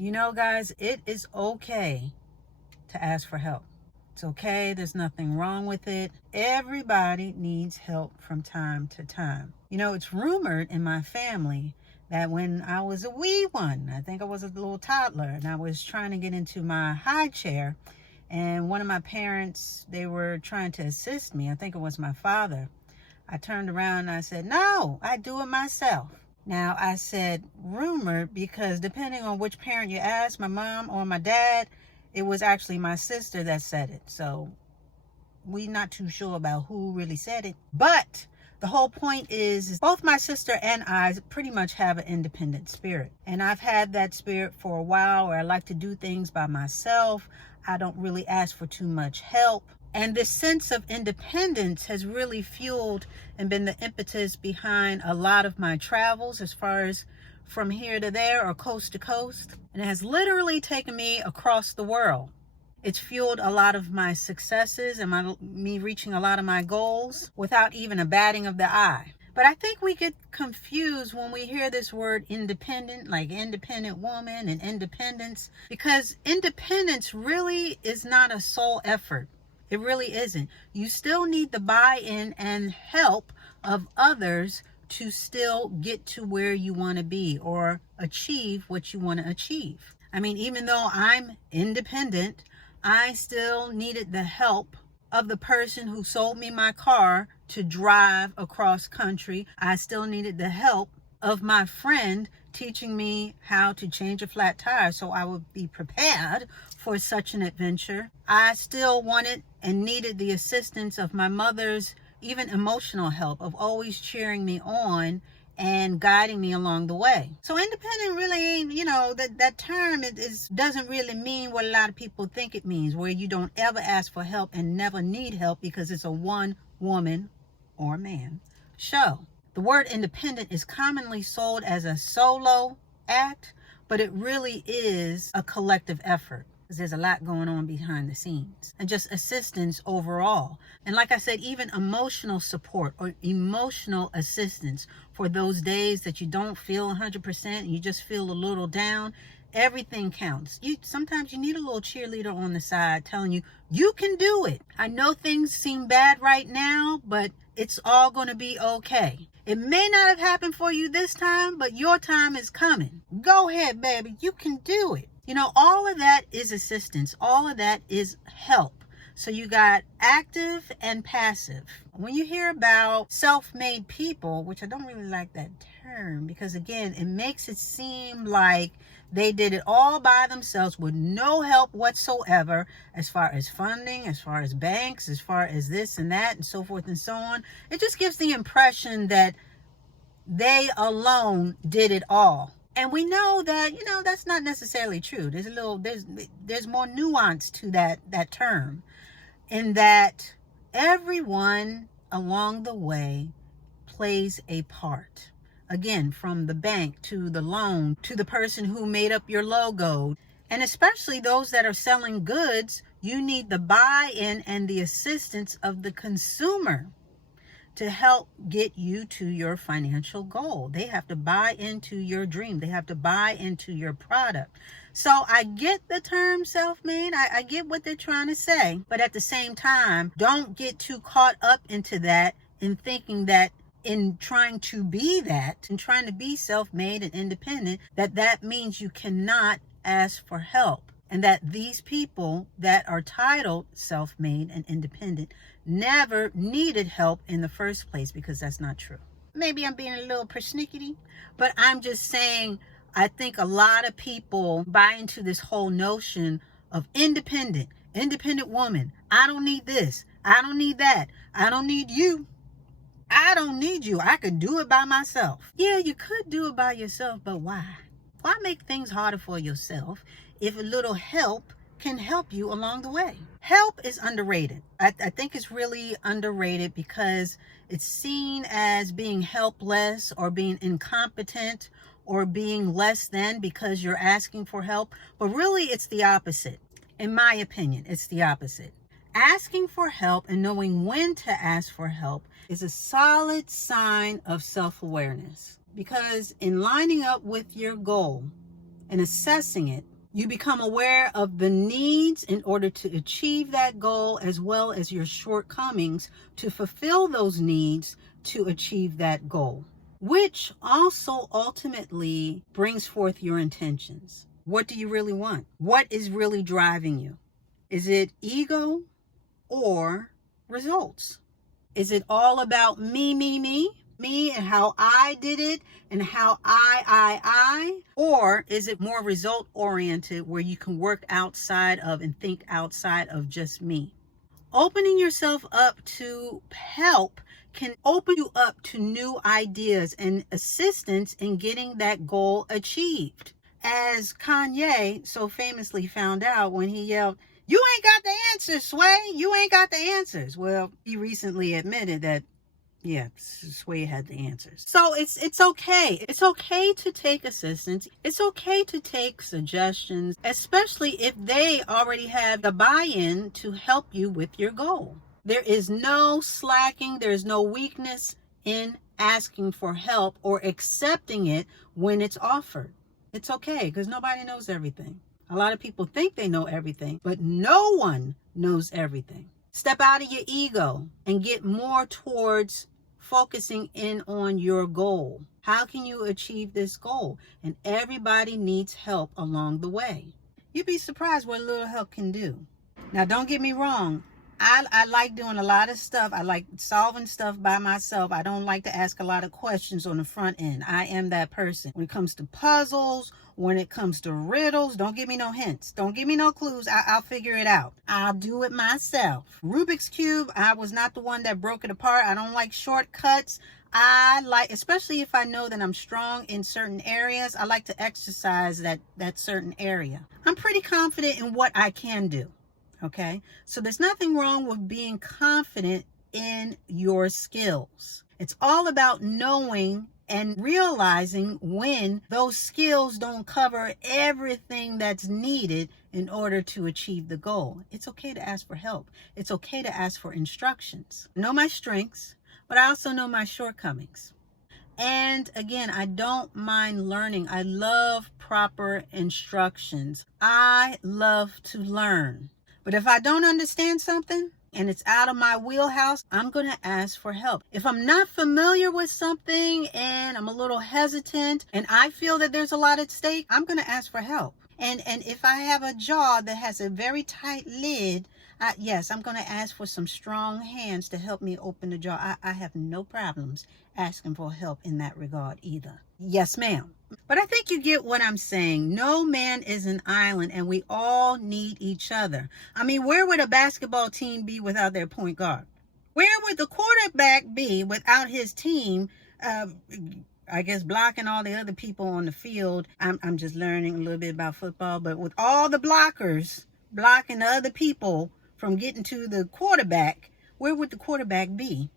You know, guys, it is okay to ask for help. It's okay. There's nothing wrong with it. Everybody needs help from time to time. You know, it's rumored in my family that when I was a wee one, I think I was a little toddler, and I was trying to get into my high chair, and one of my parents, they were trying to assist me. I think it was my father. I turned around and I said, "No, I do it myself." Now, I said rumored because depending on which parent you ask, my mom or my dad, it was actually my sister that said it. So we not too sure about who really said it. But the whole point is both my sister and I pretty much have an independent spirit. And I've had that spirit for a while where I like to do things by myself. I don't really ask for too much help. And this sense of independence has really fueled and been the impetus behind a lot of my travels as far as from here to there or coast to coast. And it has literally taken me across the world. It's fueled a lot of my successes and me reaching a lot of my goals without even a batting of the eye. But I think we get confused when we hear this word independent, like independent woman and independence, because independence really is not a sole effort. It really isn't. You still need the buy-in and help of others to still get to where you want to be or achieve what you want to achieve. I mean, even though I'm independent, I still needed the help of the person who sold me my car to drive across country. I still needed the help of my friend teaching me how to change a flat tire so I would be prepared for such an adventure. I still wanted and needed the assistance of my mother's even emotional help of always cheering me on and guiding me along the way. So independent really ain't, that term doesn't really mean what a lot of people think it means, where you don't ever ask for help and never need help because it's a one woman or man show. The word independent is commonly sold as a solo act, but it really is a collective effort. There's a lot going on behind the scenes and just assistance overall. And like I said, even emotional support or emotional assistance for those days that you don't feel 100% and you just feel a little down. Everything counts. Sometimes you need a little cheerleader on the side telling you, you can do it. I know things seem bad right now, but it's all going to be okay. It may not have happened for you this time, but your time is coming. Go ahead, baby. You can do it. All of that is assistance. All of that is help. So you got active and passive. When you hear about self-made people, which I don't really like that term because, again, it makes it seem like they did it all by themselves with no help whatsoever as far as funding, as far as banks, as far as this and that and so forth and so on. It just gives the impression that they alone did it all. And we know that, that's not necessarily true. There's more nuance to that term, in that everyone along the way plays a part. Again, from the bank to the loan to the person who made up your logo. And especially those that are selling goods, you need the buy-in and the assistance of the consumer to help get you to your financial goal. They have to buy into your dream. They have to buy into your product. So I get the term self-made. I get what they're trying to say. But at the same time, don't get too caught up into that and thinking that in trying to be that and trying to be self-made and independent, that means you cannot ask for help. And that these people that are titled self-made and independent never needed help in the first place, because that's not true. Maybe I'm being a little persnickety, but I'm just saying I think a lot of people buy into this whole notion of independent woman. I don't need this. I don't need that. I don't need you. I don't need you. I could do it by myself. Yeah, you could do it by yourself, but why? Why make things harder for yourself if a little help can help you along the way? Help is underrated. I think it's really underrated because it's seen as being helpless or being incompetent or being less than because you're asking for help. But really, it's the opposite. In my opinion, it's the opposite. Asking for help and knowing when to ask for help is a solid sign of self-awareness, because in lining up with your goal and assessing it, You become aware of the needs in order to achieve that goal, as well as your shortcomings to fulfill those needs to achieve that goal, which also ultimately brings forth your intentions. What do you really want? What is really driving you? Is it ego or results? Is it all about me, and how I did it and how I? Or is it more result oriented where you can work outside of and think outside of just me? Opening yourself up to help can open you up to new ideas and assistance in getting that goal achieved. As Kanye so famously found out when he yelled, "You ain't got the answers, Sway. You ain't got the answers." Well, he recently admitted that, yeah, Sway had the answers. So it's okay. It's okay to take assistance. It's okay to take suggestions, especially if they already have the buy-in to help you with your goal. There is no slacking. There's no weakness in asking for help or accepting it when it's offered. It's okay, because nobody knows everything. A lot of people think they know everything, but no one knows everything. Step out of your ego and get more towards focusing in on your goal. How can you achieve this goal? And everybody needs help along the way. You'd be surprised what a little help can do. Now, don't get me wrong. I like doing a lot of stuff. I like solving stuff by myself. I don't like to ask a lot of questions on the front end. I am that person. When it comes to puzzles, when it comes to riddles, don't give me no hints. Don't give me no clues. I'll figure it out. I'll do it myself. Rubik's Cube, I was not the one that broke it apart. I don't like shortcuts. I like, especially if I know that I'm strong in certain areas, I like to exercise that certain area. I'm pretty confident in what I can do. Okay, so there's nothing wrong with being confident in your skills. It's all about knowing and realizing when those skills don't cover everything that's needed in order to achieve the goal. It's okay to ask for help. It's okay to ask for instructions. I know my strengths, but I also know my shortcomings. And again, I don't mind learning. I love proper instructions. I love to learn. But if I don't understand something and it's out of my wheelhouse, I'm going to ask for help. If I'm not familiar with something and I'm a little hesitant and I feel that there's a lot at stake, I'm going to ask for help. And if I have a jaw that has a very tight lid, yes, I'm going to ask for some strong hands to help me open the jaw. I have no problems asking for help in that regard either. Yes, ma'am. But I think you get what I'm saying. No man is an island, and we all need each other. I mean, where would a basketball team be without their point guard? Where would the quarterback be without his team, I guess, blocking all the other people on the field? I'm just learning a little bit about football, but with all the blockers blocking the other people from getting to the quarterback, where would the quarterback be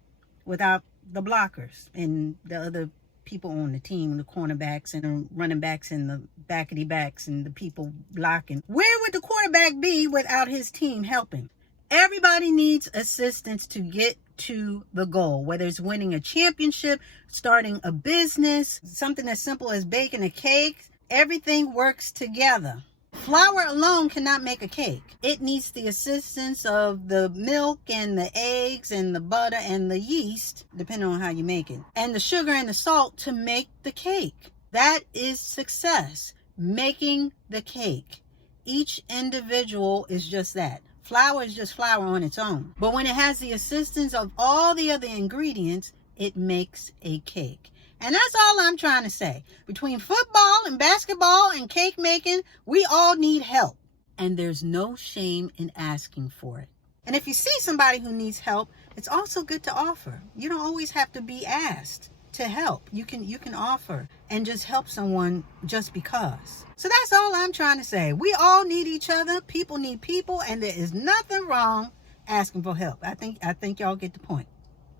without the blockers and the other people on the team, the cornerbacks and the running backs and the backety backs and the people blocking? Where would the quarterback be without his team helping? Everybody needs assistance to get to the goal, whether it's winning a championship, starting a business, something as simple as baking a cake. Everything works together. Flour alone cannot make a cake. It needs the assistance of the milk and the eggs and the butter and the yeast, depending on how you make it, and the sugar and the salt to make the cake. That is success, making the cake. Each individual is just that. Flour is just flour on its own. But when it has the assistance of all the other ingredients, it makes a cake. And that's all I'm trying to say. Between football and basketball and cake making, we all need help. And there's no shame in asking for it. And if you see somebody who needs help, it's also good to offer. You don't always have to be asked to help. You can offer and just help someone just because. So that's all I'm trying to say. We all need each other. People need people, and there is nothing wrong asking for help. I think y'all get the point.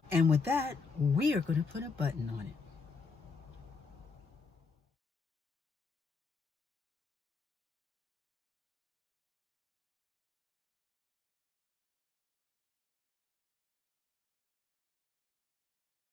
And with that, we are going to put a button on it.